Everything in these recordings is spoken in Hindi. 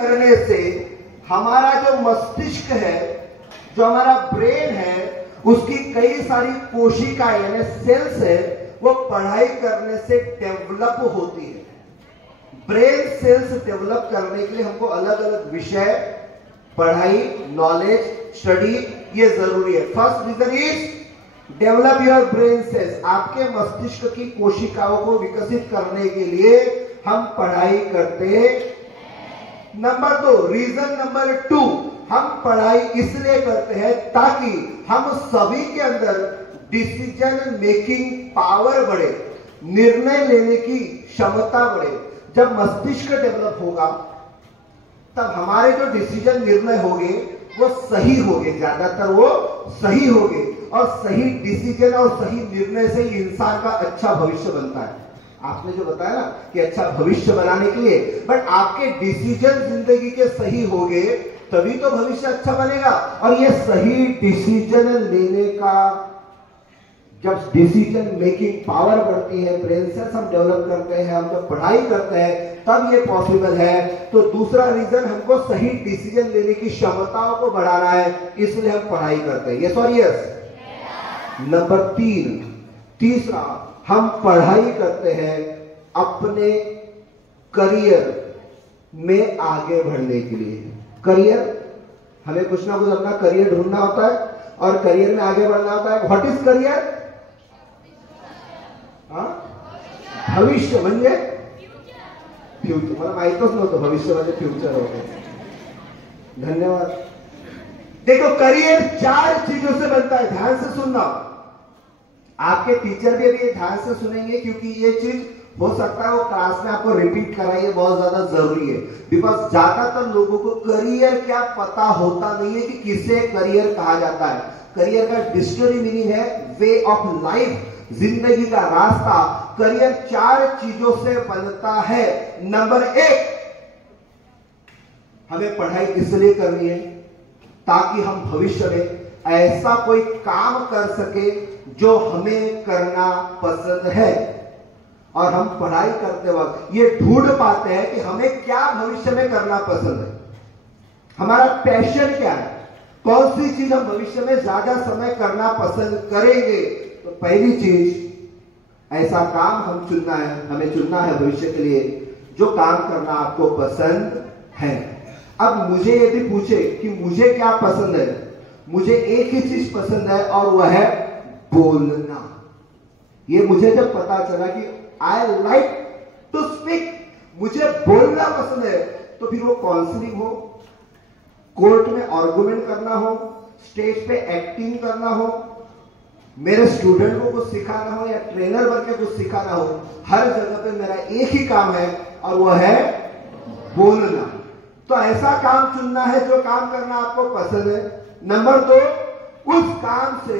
करने से हमारा जो मस्तिष्क है, जो हमारा ब्रेन है, उसकी कई सारी कोशिकाएं यानी सेल्स है, वो पढ़ाई करने से डेवलप होती है। ब्रेन सेल्स डेवलप करने के लिए हमको अलग अलग विषय, पढ़ाई, नॉलेज, स्टडी ये जरूरी है। First reason is develop your brain cells. आपके मस्तिष्क की कोशिकाओं को विकसित करने के लिए हम पढ़ाई करते हैं। नंबर 2, रीजन नंबर 2, हम पढ़ाई इसलिए करते हैं ताकि हम सभी के अंदर डिसीजन मेकिंग पावर बढ़े, निर्णय लेने की क्षमता बढ़े। जब मस्तिष्क डेवलप होगा तब हमारे जो डिसीजन निर्णय होंगे वो सही होंगे, ज्यादातर वो सही होंगे, और सही डिसीजन और सही निर्णय से ही इंसान का अच्छा भविष्य बनता है। आपने जो बताया ना कि अच्छा भविष्य बनाने के लिए, बट आपके डिसीजन जिंदगी के सही होंगे तभी तो भविष्य अच्छा बनेगा। और ये सही डिसीजन लेने का, जब डिसीजन मेकिंग पावर बढ़ती है, ब्रेन सेल्स हम डेवलप करते हैं, हम जब पढ़ाई करते हैं तब ये पॉसिबल है। तो दूसरा रीजन, हमको सही डिसीजन लेने की क्षमताओं को बढ़ाना है, इसलिए हम पढ़ाई करते हैं। यस और यस। नंबर 3, तीसरा, हम पढ़ाई करते हैं अपने करियर में आगे बढ़ने के लिए। करियर, हमें कुछ ना कुछ अपना करियर ढूंढना होता है और करियर में आगे बढ़ना होता है। What is career? भविष्य म्हणजे फ्युचर, मला माहितच नव्हतं भविष्य म्हणजे फ्युचर होते। धन्यवाद। देखो, करियर 4 चीजों से बनता है, ध्यान से सुनना। आपके टीचर भी अभी ध्यान से सुनेंगे, क्योंकि ये चीज हो सकता है वो क्लास में आपको रिपीट कराइए, बहुत ज्यादा जरूरी है। बिकॉज ज्यादातर लोगों को करियर क्या पता होता नहीं है कि किसे करियर कहा जाता है। करियर का डिक्शनरी मीनिंग है वे ऑफ लाइफ, जिंदगी का रास्ता। करियर 4 चीजों से बनता है। नंबर 1, हमें पढ़ाई इसलिए करनी है ताकि हम भविष्य में ऐसा कोई काम कर सके जो हमें करना पसंद है। और हम पढ़ाई करते वक्त ये ढूंढ पाते हैं कि हमें क्या भविष्य में करना पसंद है, हमारा पैशन क्या है, कौन सी चीज हम भविष्य में ज्यादा समय करना पसंद करेंगे। तो पहली चीज, ऐसा काम हम चुनना है, हमें चुनना है भविष्य के लिए जो काम करना आपको पसंद है। अब मुझे यदि पूछे कि मुझे क्या पसंद है, मुझे एक ही चीज पसंद है और वह है बोलना। ये मुझे जब पता चला कि आई लाइक टू स्पीक, मुझे बोलना पसंद है, तो फिर वो काउंसलिंग हो, कोर्ट में आर्गुमेंट करना हो, स्टेज पे एक्टिंग करना हो, मेरे स्टूडेंट को कुछ सिखाना हो या ट्रेनर बन के कुछ सिखाना हो, हर जगह पे मेरा एक ही काम है और वो है बोलना। तो ऐसा काम चुनना है जो काम करना आपको पसंद है। नंबर 2, उस काम से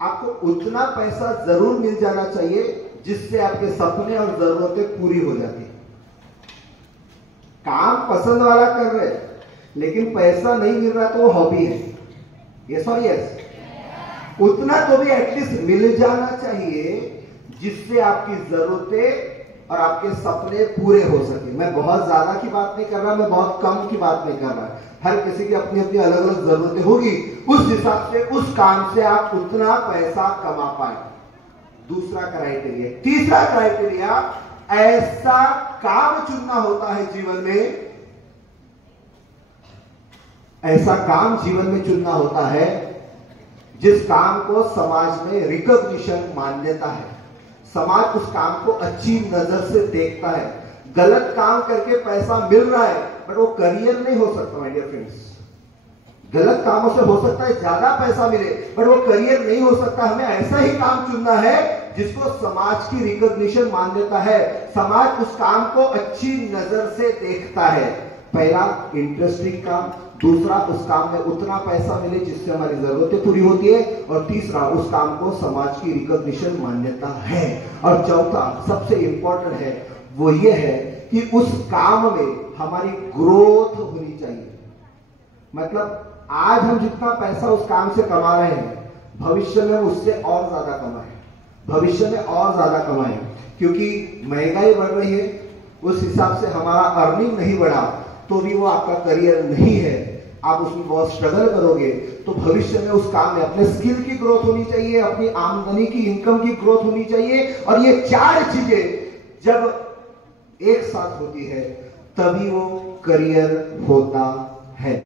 आपको उतना पैसा जरूर मिल जाना चाहिए जिससे आपके सपने और जरूरतें पूरी हो जाती। काम पसंद वाला कर रहे लेकिन पैसा नहीं मिल रहा तो वो हॉबी है। यस और यस। उतना तो भी एटलीस्ट मिल जाना चाहिए जिससे आपकी जरूरतें और आपके सपने पूरे हो सके। मैं बहुत ज्यादा की बात नहीं कर रहा, मैं बहुत कम की बात नहीं कर रहा। हर किसी की अपनी अपनी अलग अलग जरूरतें होगी, उस हिसाब से उस काम से आप उतना पैसा कमा पाए। दूसरा क्राइटेरिया। तीसरा क्राइटेरिया, ऐसा काम चुनना होता है जीवन में, ऐसा काम जीवन में चुनना होता है जिस काम को समाज में रिकॉग्निशन, मान्यता है, समाज उस काम को अच्छी नजर से देखता है। गलत काम करके पैसा मिल रहा है बट वो करियर नहीं हो सकता माय डियर फ्रेंड्स। गलत कामों से हो सकता है ज्यादा पैसा मिले बट वो करियर नहीं हो सकता। हमें ऐसा ही काम चुनना है जिसको समाज की रिकॉग्निशन, मान्यता है, समाज उस काम को अच्छी नजर से देखता है। पहला, इंटरेस्टिंग काम। दूसरा, उस काम में उतना पैसा मिले जिससे हमारी जरूरतें पूरी होती है। और तीसरा, उस काम को समाज की रिकॉग्निशन, मान्यता है। और चौथा, सबसे इंपॉर्टेंट है, वो ये है कि उस काम में हमारी ग्रोथ होनी चाहिए। मतलब आज हम जितना पैसा उस काम से कमा रहे हैं, भविष्य में उससे और ज्यादा कमाएं, भविष्य में और ज्यादा कमाएं। क्योंकि महंगाई बढ़ रही है, उस हिसाब से हमारा अर्निंग नहीं बढ़ा, तो भी वो आपका करियर नहीं है, आप उसमें बहुत स्ट्रगल करोगे, तो भविष्य में उस काम में अपने स्किल की ग्रोथ होनी चाहिए, अपनी आमदनी की, इनकम की ग्रोथ होनी चाहिए। और ये 4 चीजें जब एक साथ होती है तभी वो करियर होता है।